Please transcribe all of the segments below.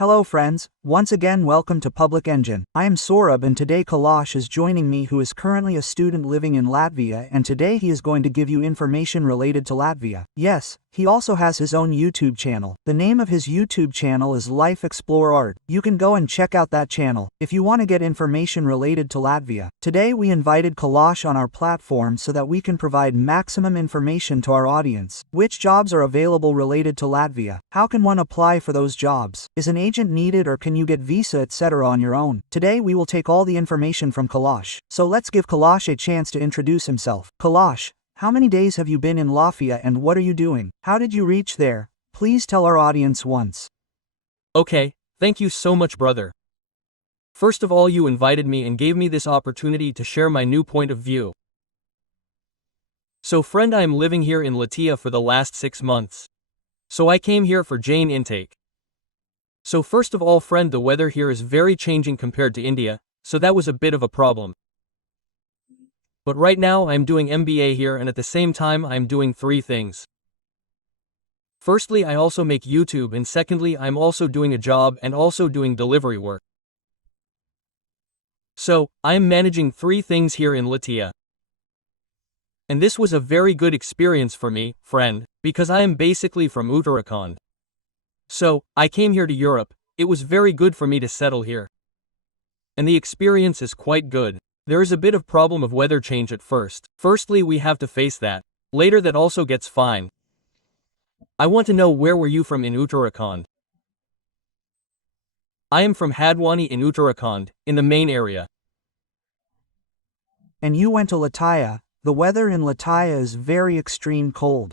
Hello friends, once again welcome to Public Engine. I am Saurabh and today Kailash is joining me, who is currently a student living in Latvia, and today he is going to give you information related to Latvia. Yes, he also has his own YouTube channel. The name of his YouTube channel is Life Explore Art. You can go and check out that channel if you want to get information related to Latvia. Today we invited Kailash on our platform so that we can provide maximum information to our audience. Which jobs are available related to Latvia? How can one apply for those jobs? Is an agent needed, or can you get visa etc. on your own? Today we will take all the information from Kailash. So let's give Kailash a chance to introduce himself. Kailash, how many days have you been in Latvia and what are you doing? How did you reach there? Please tell our audience once. Okay, thank you so much, brother. First of all, you invited me and gave me this opportunity to share my new point of view. So friend, I am living here in Latvia for the last 6 months. So I came here for Jane intake. So first of all, friend, the weather here is very changing compared to India, so that was a bit of a problem. But right now I am doing MBA here, and at the same time I am doing 3 things. Firstly, I also make YouTube, and secondly, I am also doing a job and also doing delivery work. So, I am managing 3 things here in Latvia. And this was a very good experience for me, friend, because I am basically from Uttarakhand. So, I came here to Europe. It was very good for me to settle here. And the experience is quite good. There is a bit of problem of weather change at first. Firstly, we have to face that. Later that also gets fine. I want to know, where were you from in Uttarakhand? I am from Hadwani in Uttarakhand, in the main area. And you went to Latvia. The weather in Latvia is very extreme cold.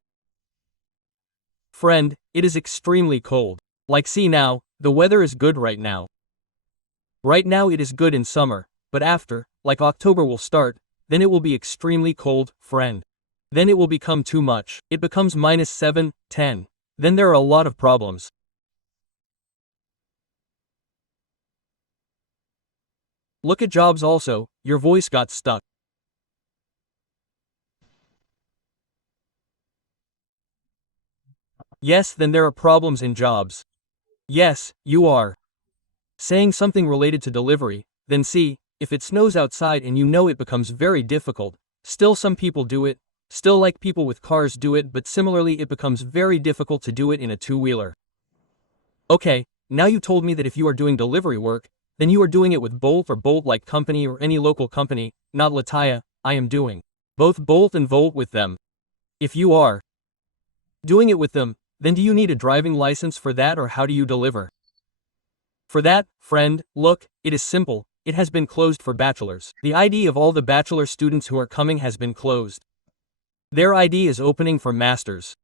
Friend, it is extremely cold. Like, see now, the weather is good right now. Right now it is good in summer, but after, like October will start, then it will be extremely cold, friend. Then it will become too much. It becomes -7, 10. Then there are a lot of problems. Look at jobs also. Your voice got stuck. Yes, then there are problems in jobs. Yes, you are saying something related to delivery. Then see, if it snows outside and you know, it becomes very difficult. Still some people do it. Still, like people with cars do it, but similarly it becomes very difficult to do it in a 2-wheeler. Okay, now you told me that if you are doing delivery work, then you are doing it with Bolt or Bolt-like company or any local company, not Latvia. I am doing both Bolt and Volt with them. If you are doing it with them, then do you need a driving license for that, or how do you deliver? For that, friend, look, it is simple. It has been closed for bachelors. The ID of all the bachelor students who are coming has been closed. Their ID is opening for masters.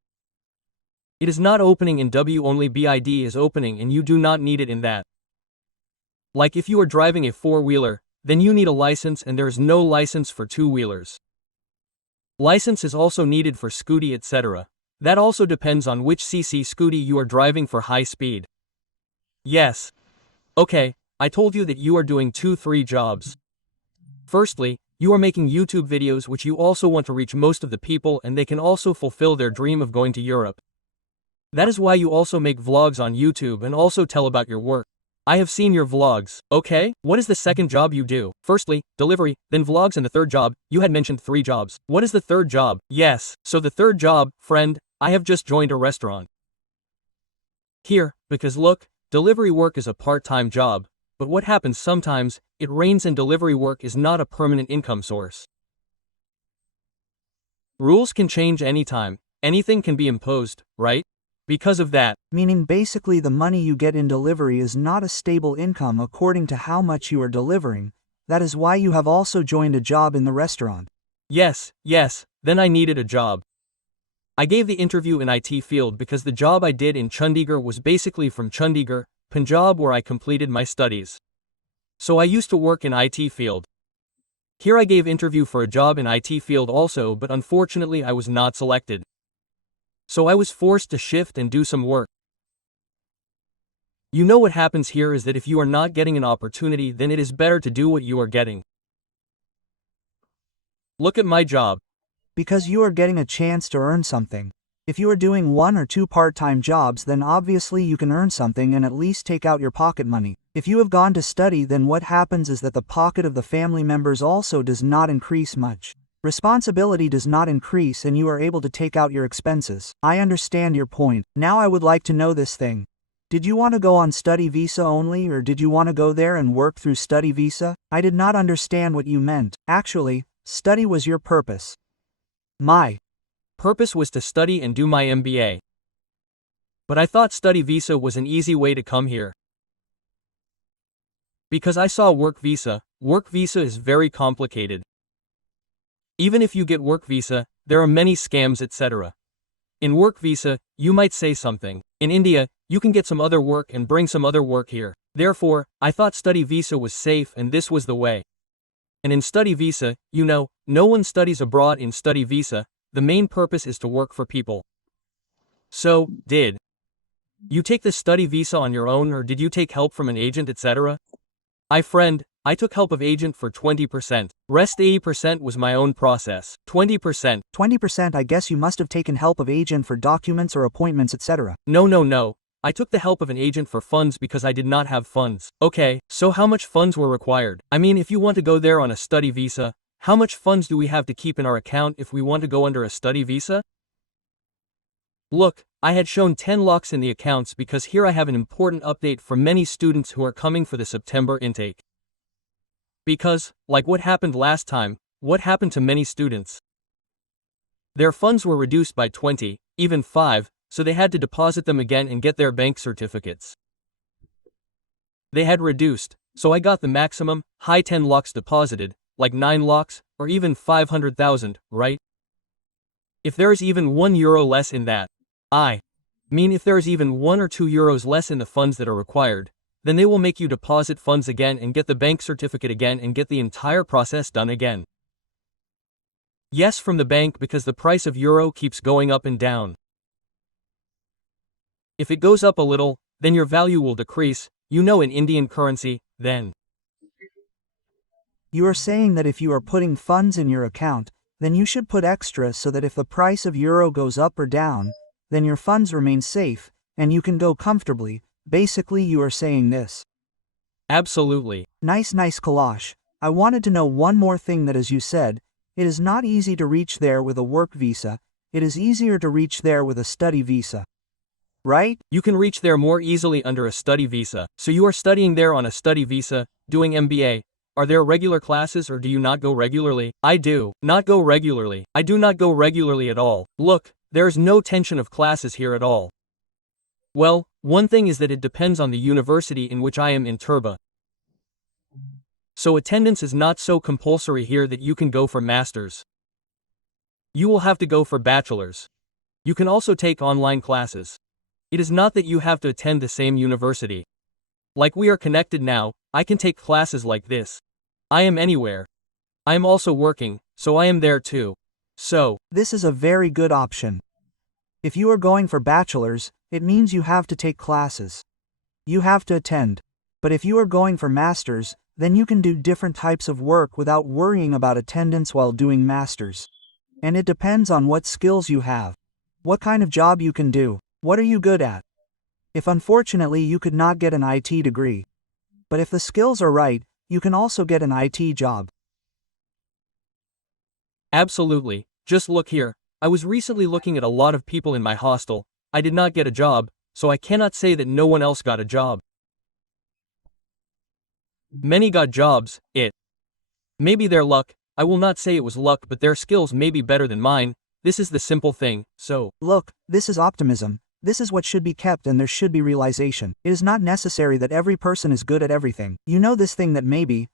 It is not opening in W, only BID is opening, and you do not need it in that. Like if you are driving a 4-wheeler, then you need a license, and there is no license for 2-wheelers. License is also needed for scooty etc. That also depends on which cc scooty you are driving for high speed. Yes. Okay, I told you that you are doing 2-3 jobs. Firstly, you are making YouTube videos, which you also want to reach most of the people, and they can also fulfill their dream of going to Europe. That is why you also make vlogs on YouTube and also tell about your work. I have seen your vlogs. Okay, what is the second job you do? Firstly, delivery, then vlogs, and the third job. You had mentioned 3 jobs. What is the third job? Yes, so the third job, friend, I have just joined a restaurant here, because look, delivery work is a part-time job, but what happens sometimes, it rains and delivery work is not a permanent income source. Rules can change anytime, anything can be imposed, right? Because of that. Meaning basically the money you get in delivery is not a stable income according to how much you are delivering. That is why you have also joined a job in the restaurant. Yes, then I needed a job. I gave the interview in IT field because the job I did in Chandigarh was basically from Chandigarh, Punjab, where I completed my studies. So I used to work in IT field. Here I gave interview for a job in IT field also, but unfortunately I was not selected. So I was forced to shift and do some work. You know what happens here is that if you are not getting an opportunity, then it is better to do what you are getting. Look at my job. Because you are getting a chance to earn something. If you are doing 1 or 2 part-time jobs, then obviously you can earn something and at least take out your pocket money. If you have gone to study, then what happens is that the pocket of the family members also does not increase much. Responsibility does not increase and you are able to take out your expenses. I understand your point. Now I would like to know this thing. Did you want to go on study visa only, or did you want to go there and work through study visa? I did not understand what you meant. Actually, study was your purpose. My purpose was to study and do my MBA. But I thought study visa was an easy way to come here. Because I saw work visa is very complicated. Even if you get work visa, there are many scams, etc. In work visa, you might say something. In India, you can get some other work and bring some other work here. Therefore, I thought study visa was safe and this was the way. And in study visa, no one studies abroad in study visa. The main purpose is to work for people. So, did you take the study visa on your own, or did you take help from an agent, etc.? I took help of agent for 20%. Rest 80% was my own process. 20%. 20%, I guess you must have taken help of agent for documents or appointments, etc. No. I took the help of an agent for funds because I did not have funds. Okay, so how much funds were required? I mean, if you want to go there on a study visa, how much funds do we have to keep in our account if we want to go under a study visa? Look, I had shown 10 lakhs in the accounts because here I have an important update for many students who are coming for the September intake. Because, like what happened last time, what happened to many students? Their funds were reduced by 20, even 5, so they had to deposit them again and get their bank certificates. They had reduced, so I got the maximum, high 10 lakhs deposited, like 9 lakhs, or even 500,000, right? If there is even €1 less in that, I mean if there is even €1 or €2 less in the funds that are required, then they will make you deposit funds again and get the bank certificate again and get the entire process done again. Yes, from the bank, because the price of euro keeps going up and down. If it goes up a little, then your value will decrease, in Indian currency, then. You are saying that if you are putting funds in your account, then you should put extra so that if the price of euro goes up or down, then your funds remain safe, and you can go comfortably. Basically, you are saying this. Absolutely. Nice, Kailash. I wanted to know one more thing, that as you said, it is not easy to reach there with a work visa, it is easier to reach there with a study visa. Right? You can reach there more easily under a study visa. So you are studying there on a study visa, doing MBA. Are there regular classes, or do you not go regularly? I do not go regularly. I do not go regularly at all. Look, there is no tension of classes here at all. Well, one thing is that it depends on the university in which I am in Turba. So attendance is not so compulsory here that you can go for masters. You will have to go for bachelors. You can also take online classes. It is not that you have to attend the same university. Like we are connected now, I can take classes like this. I am anywhere. I am also working, so I am there too. So, this is a very good option. If you are going for bachelors, it means you have to take classes. You have to attend. But if you are going for masters, then you can do different types of work without worrying about attendance while doing masters. And it depends on what skills you have. What kind of job you can do. What are you good at? If unfortunately you could not get an IT degree. But if the skills are right, you can also get an IT job. Absolutely. Just look here. I was recently looking at a lot of people in my hostel. I did not get a job, so I cannot say that no one else got a job. Many got jobs, maybe their luck, I will not say it was luck, but their skills may be better than mine. This is the simple thing, so. Look, this is optimism. This is what should be kept, and there should be realization. It is not necessary that every person is good at everything. You know this thing that maybe,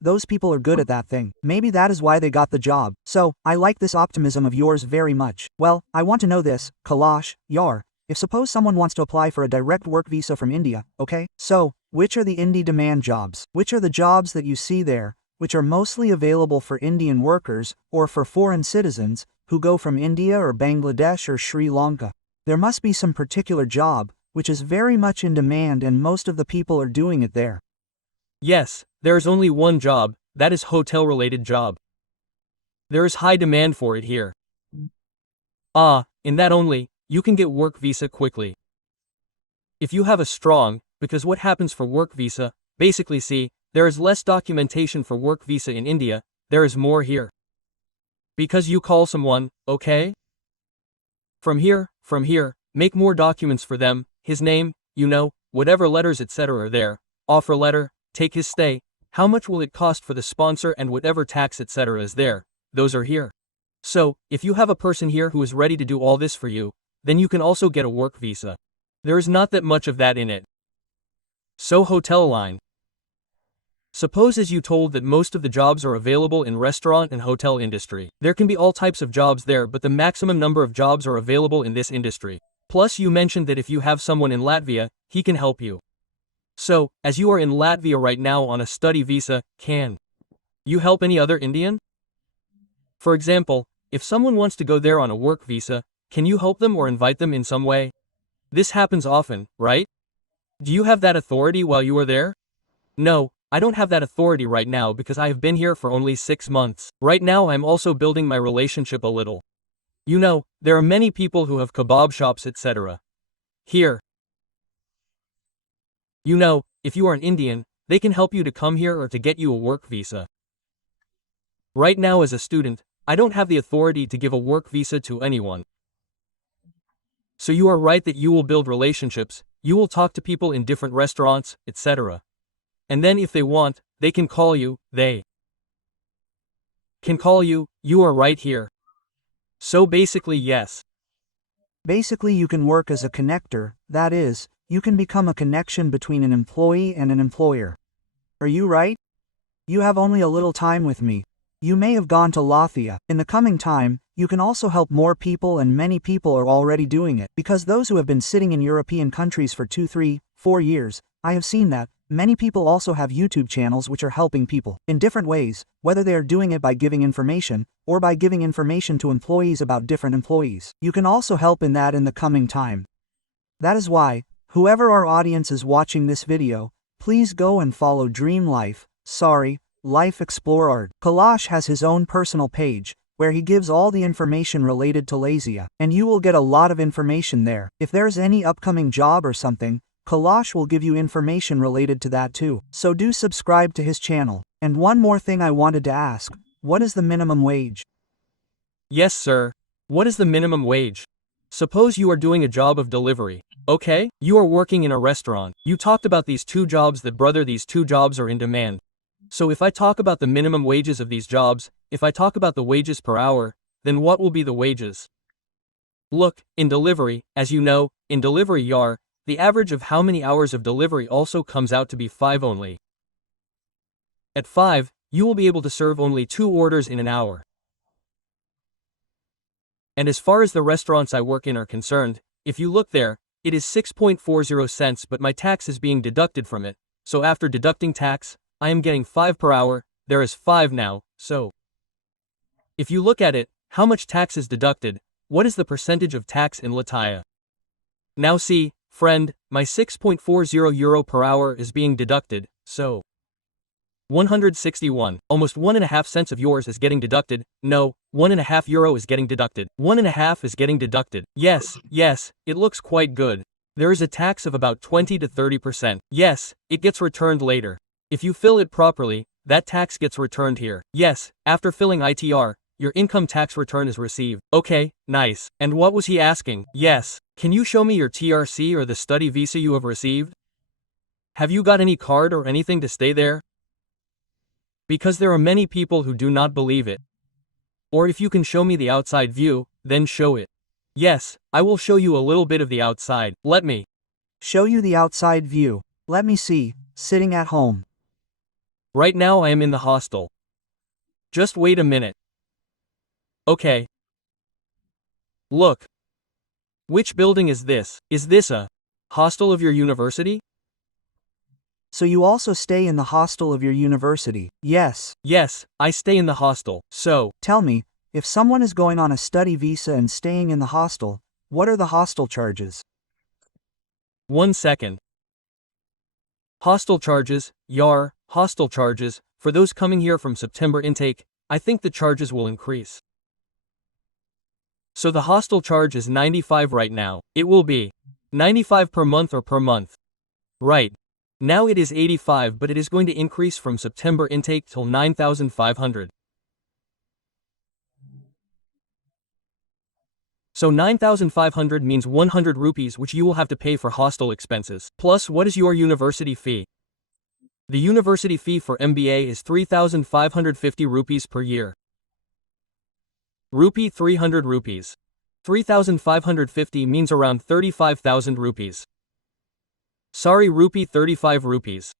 those people are good at that thing. Maybe that is why they got the job. So, I like this optimism of yours very much. Well, I want to know this, Kailash, Yar. If suppose someone wants to apply for a direct work visa from India, okay? So, which are the Indie demand jobs? Which are the jobs that you see there, which are mostly available for Indian workers, or for foreign citizens, who go from India or Bangladesh or Sri Lanka? There must be some particular job, which is very much in demand, and most of the people are doing it there. Yes, there is only one job, that is hotel-related job. There is high demand for it here. In that only, you can get work visa quickly. If you have a strong, because what happens for work visa, basically see, there is less documentation for work visa in India, there is more here. Because you call someone, okay? From here, make more documents for them, his name, whatever letters etc. are there, offer letter, take his stay, how much will it cost for the sponsor and whatever tax etc. is there, those are here. So, if you have a person here who is ready to do all this for you, then you can also get a work visa. There is not that much of that in it. So hotel line. Suppose as you told that most of the jobs are available in restaurant and hotel industry. There can be all types of jobs there, but the maximum number of jobs are available in this industry. Plus you mentioned that if you have someone in Latvia, he can help you. So, as you are in Latvia right now on a study visa, can you help any other Indian? For example, if someone wants to go there on a work visa, can you help them or invite them in some way? This happens often, right? Do you have that authority while you are there? No, I don't have that authority right now because I have been here for only 6 months. Right now I'm also building my relationship a little. There are many people who have kebab shops etc. here. If you are an Indian, they can help you to come here or to get you a work visa. Right now as a student, I don't have the authority to give a work visa to anyone. So you are right that you will build relationships, you will talk to people in different restaurants, etc. And then if they want, they can call you, you are right here. So basically yes. Basically you can work as a connector, that is, you can become a connection between an employee and an employer. Are you right? You have only a little time with me. You may have gone to Latvia. In the coming time, you can also help more people, and many people are already doing it. Because those who have been sitting in European countries for 2, 3, 4 years, I have seen that. Many people also have YouTube channels which are helping people in different ways, whether they are doing it by giving information, or by giving information to employees about different employees. You can also help in that in the coming time. That is why, whoever our audience is watching this video, please go and follow Dream Life, Life Explorer. Kailash has his own personal page, where he gives all the information related to Latvia, and you will get a lot of information there. If there's any upcoming job or something, Kailash will give you information related to that too. So do subscribe to his channel. And one more thing I wanted to ask, what is the minimum wage? Yes sir. What is the minimum wage? Suppose you are doing a job of delivery. Okay? You are working in a restaurant. You talked about these 2 jobs these 2 jobs are in demand. So if I talk about the minimum wages of these jobs, if I talk about the wages per hour, then what will be the wages? Look, in delivery, as you know, in delivery the average of how many hours of delivery also comes out to be 5 only. At 5, you will be able to serve only 2 orders in an hour. And as far as the restaurants I work in are concerned, if you look there, it is 6.40 cents, but my tax is being deducted from it, so after deducting tax, I am getting 5 per hour, there is 5 now, so. If you look at it, how much tax is deducted, what is the percentage of tax in Latvia? Now see, friend, my 6.40 euro per hour is being deducted, so 161, almost 1.5 cents of yours is getting deducted. No, 1.5 euro is getting deducted. 1.5 is getting deducted. Yes, it looks quite good. There is a tax of about 20 to 30%. Yes, it gets returned later. If you fill it properly, that tax gets returned here. Yes, after filling ITR, your income tax return is received. Okay, nice. And what was he asking? Yes. Can you show me your TRC or the study visa you have received? Have you got any card or anything to stay there? Because there are many people who do not believe it. Or if you can show me the outside view, then show it. Yes, I will show you a little bit of the outside. Let me show you the outside view. Let me see, sitting at home. Right now I am in the hostel. Just wait a minute. Okay. Look. Which building is this? Is this a hostel of your university? So you also stay in the hostel of your university? Yes. Yes, I stay in the hostel. So, tell me, if someone is going on a study visa and staying in the hostel, what are the hostel charges? 1 second. Hostel charges, hostel charges, for those coming here from September intake, I think the charges will increase. So the hostel charge is 95 right now. It will be 95 per month or per month. Right. Now it is 85, but it is going to increase from September intake till 9,500. So 9,500 means 100 rupees which you will have to pay for hostel expenses. Plus, what is your university fee? The university fee for MBA is 3,550 rupees per year. Rupee 300 rupees. 3,550 means around 35,000 rupees. Sorry, rupee 35 rupees.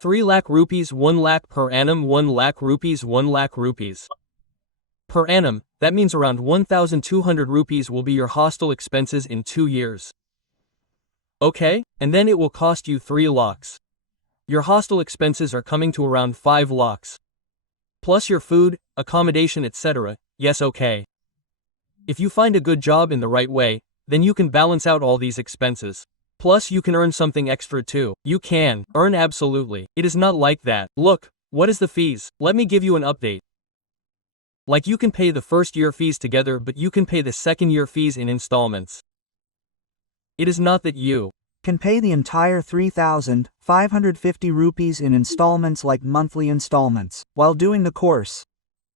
3 lakh rupees, 1 lakh per annum, 1 lakh rupees, 1 lakh rupees. Per annum, that means around 1,200 rupees will be your hostel expenses in 2 years. Okay, and then it will cost you 3 lakhs. Your hostel expenses are coming to around 5 lakhs. Plus your food, accommodation, etc. Yes, okay. If you find a good job in the right way, then you can balance out all these expenses. Plus you can earn something extra too. You can earn absolutely. It is not like that. Look, what is the fees? Let me give you an update. Like you can pay the first year fees together, but you can pay the second year fees in installments. It is not that you can pay the entire 3,550 rupees in installments like monthly installments while doing the course.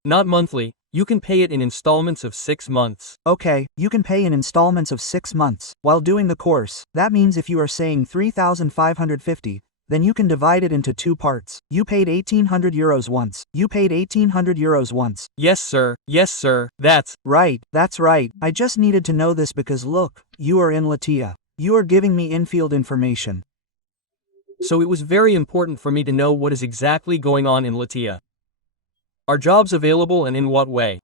Not monthly, you can pay it in installments of 6 months. Okay, you can pay in installments of 6 months while doing the course. That means if you are saying 3,550, then you can divide it into 2 parts. You paid 1,800 euros once. You paid 1,800 euros once. Yes, sir. Yes, sir. That's right. I just needed to know this because look, you are in Latvia. You are giving me infield information. So it was very important for me to know what is exactly going on in Latvia. Are jobs available and in what way?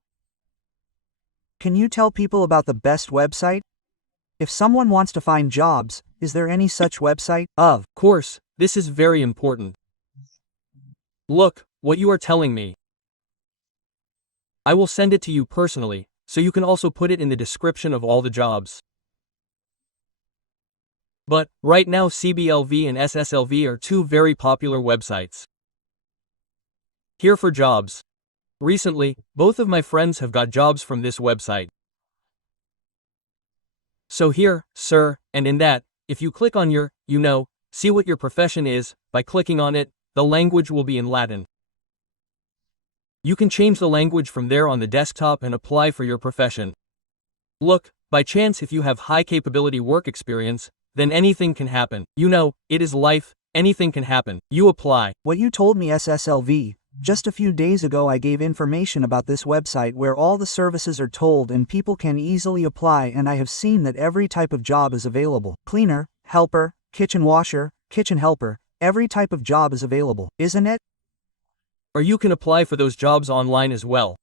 Can you tell people about the best website? If someone wants to find jobs, is there any such website? Of course, this is very important. Look, what you are telling me. I will send it to you personally, so you can also put it in the description of all the jobs. But, right now CBLV and SSLV are 2 very popular websites. Here for jobs. Recently, both of my friends have got jobs from this website. So here, sir, and in that, if you click on your, see what your profession is, by clicking on it, the language will be in Latin. You can change the language from there on the desktop and apply for your profession. Look, by chance if you have high capability work experience, then anything can happen. It is life, anything can happen. You apply. What you told me SSLV, just a few days ago I gave information about this website where all the services are told and people can easily apply, and I have seen that every type of job is available. Cleaner, helper, kitchen washer, kitchen helper, every type of job is available, isn't it? Or you can apply for those jobs online as well.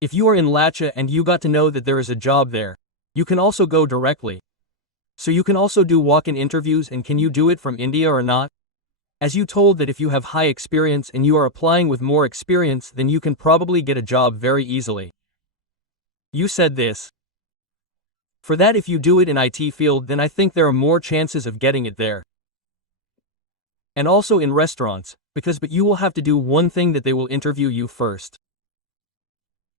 If you are in Latvia and you got to know that there is a job there, you can also go directly. So you can also do walk-in interviews, and can you do it from India or not? As you told that if you have high experience and you are applying with more experience, then you can probably get a job very easily. You said this. For that, if you do it in IT field, then I think there are more chances of getting it there. And also in restaurants, but you will have to do one thing, that they will interview you first.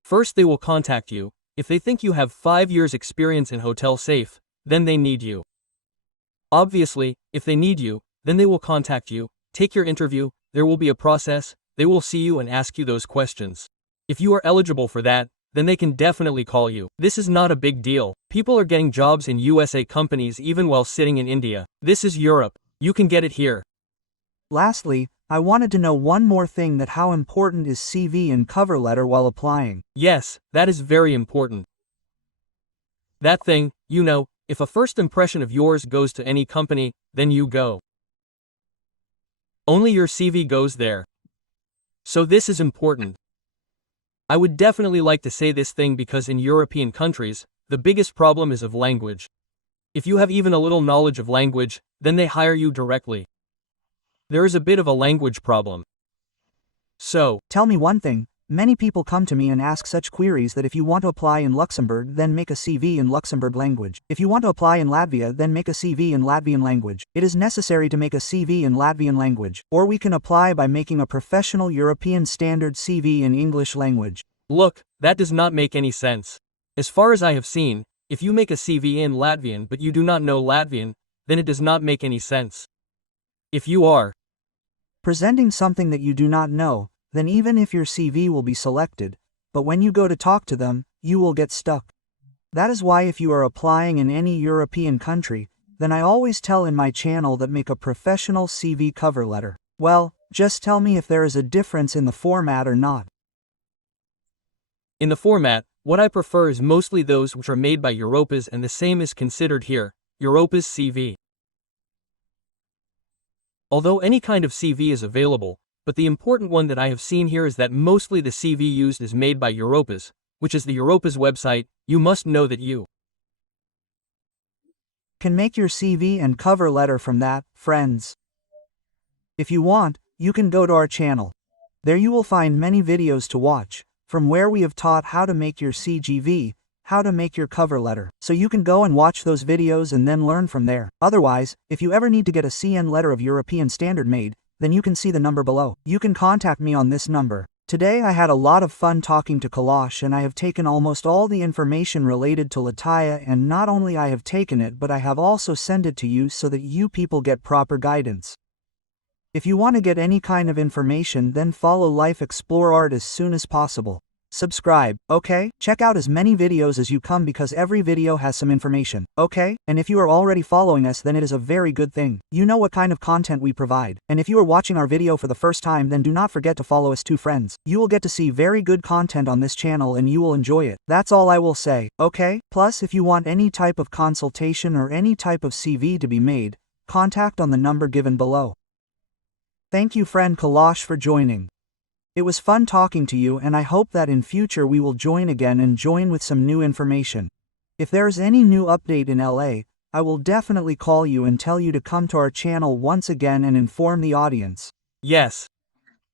First they will contact you. If they think you have 5 years experience in hotel safe, then they need you. Obviously, if they need you, then they will contact you, take your interview, there will be a process, they will see you and ask you those questions. If you are eligible for that, then they can definitely call you. This is not a big deal. People are getting jobs in USA companies even while sitting in India. This is Europe. You can get it here. Lastly, I wanted to know one more thing, that how important is CV and cover letter while applying? Yes, that is very important. That thing, if a first impression of yours goes to any company, then you go. Only your CV goes there. So this is important. I would definitely like to say this thing because in European countries, the biggest problem is of language. If you have even a little knowledge of language, then they hire you directly. There is a bit of a language problem. So, tell me one thing. Many people come to me and ask such queries that if you want to apply in Luxembourg, then make a CV in Luxembourg language. If you want to apply in Latvia, then make a CV in Latvian language. It is necessary to make a CV in Latvian language, or we can apply by making a professional European standard CV in English language. Look, that does not make any sense. As far as I have seen, if you make a CV in Latvian but you do not know Latvian, then it does not make any sense. If you are presenting something that you do not know, then even if your CV will be selected, but when you go to talk to them, you will get stuck. That is why if you are applying in any European country, then I always tell in my channel that make a professional CV cover letter. Well, just tell me if there is a difference in the format or not. in the format, what I prefer is mostly those which are made by Europas, and the same is considered here, Europa's CV. Although any kind of CV is available, but the important one that I have seen here is that mostly the CV used is made by Europas, which is the Europa's website. You must know that you can make your CV and cover letter from that, friends. If you want, you can go to our channel. There you will find many videos to watch, from where we have taught how to make your CGV, how to make your cover letter. So you can go and watch those videos and then learn from there. Otherwise, if you ever need to get a CN letter of European standard made, then you can see the number below. You can contact me on this number. Today I had a lot of fun talking to Kailash, and I have taken almost all the information related to Latvia, and not only I have taken it but I have also sent it to you so that you people get proper guidance. If you want to get any kind of information, then follow Life Explore Art as soon as possible. Subscribe, okay? Check out as many videos as you come because every video has some information, okay? And if you are already following us, then it is a very good thing. You know what kind of content we provide. And if you are watching our video for the first time, then do not forget to follow us too, friends. You will get to see very good content on this channel and you will enjoy it. That's all I will say, okay? Plus, if you want any type of consultation or any type of CV to be made, contact on the number given below. Thank you, friend Kailash, for joining. It was fun talking to you, and I hope that in future we will join again and join with some new information. If there is any new update in LA, I will definitely call you and tell you to come to our channel once again and inform the audience. Yes.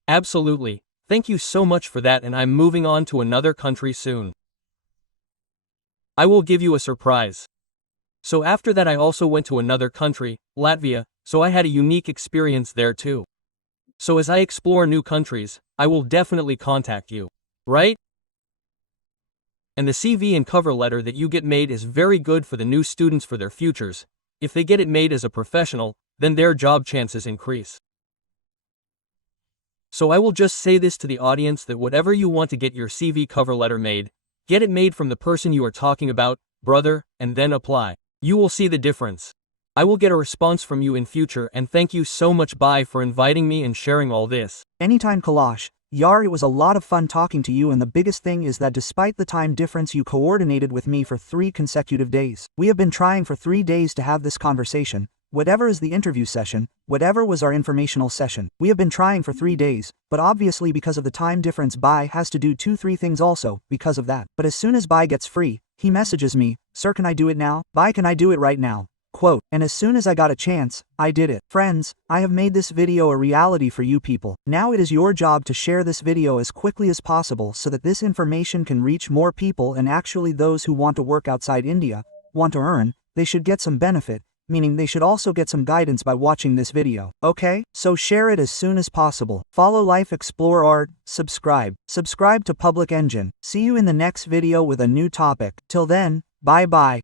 Absolutely. Thank you so much for that, and I'm moving on to another country soon. I will give you a surprise. So after that I also went to another country, Latvia, so I had a unique experience there too. So as I explore new countries, I will definitely contact you. Right? And the CV and cover letter that you get made is very good for the new students for their futures. If they get it made as a professional, then their job chances increase. So I will just say this to the audience that whatever you want to get your CV cover letter made, get it made from the person you are talking about, brother, and then apply. You will see the difference. I will get a response from you in future, and thank you so much. Bye for inviting me and sharing all this. Anytime, Kailash. Yar, it was a lot of fun talking to you, and the biggest thing is that despite the time difference, you coordinated with me for 3 consecutive days. We have been trying for 3 days to have this conversation. Whatever is the interview session, whatever was our informational session, we have been trying for 3 days, but obviously because of the time difference, Bai has to do 2-3 things also, because of that. But as soon as Bai gets free, he messages me, "Sir, can I do it now? Bai, can I do it right now?" Quote, and as soon as I got a chance, I did it. Friends, I have made this video a reality for you people. Now it is your job to share this video as quickly as possible so that this information can reach more people, and actually those who want to work outside India, want to earn, they should get some benefit, meaning they should also get some guidance by watching this video, okay? So share it as soon as possible. Follow Life Explore Art, subscribe to Public Engine. See you in the next video with a new topic. Till then, bye bye.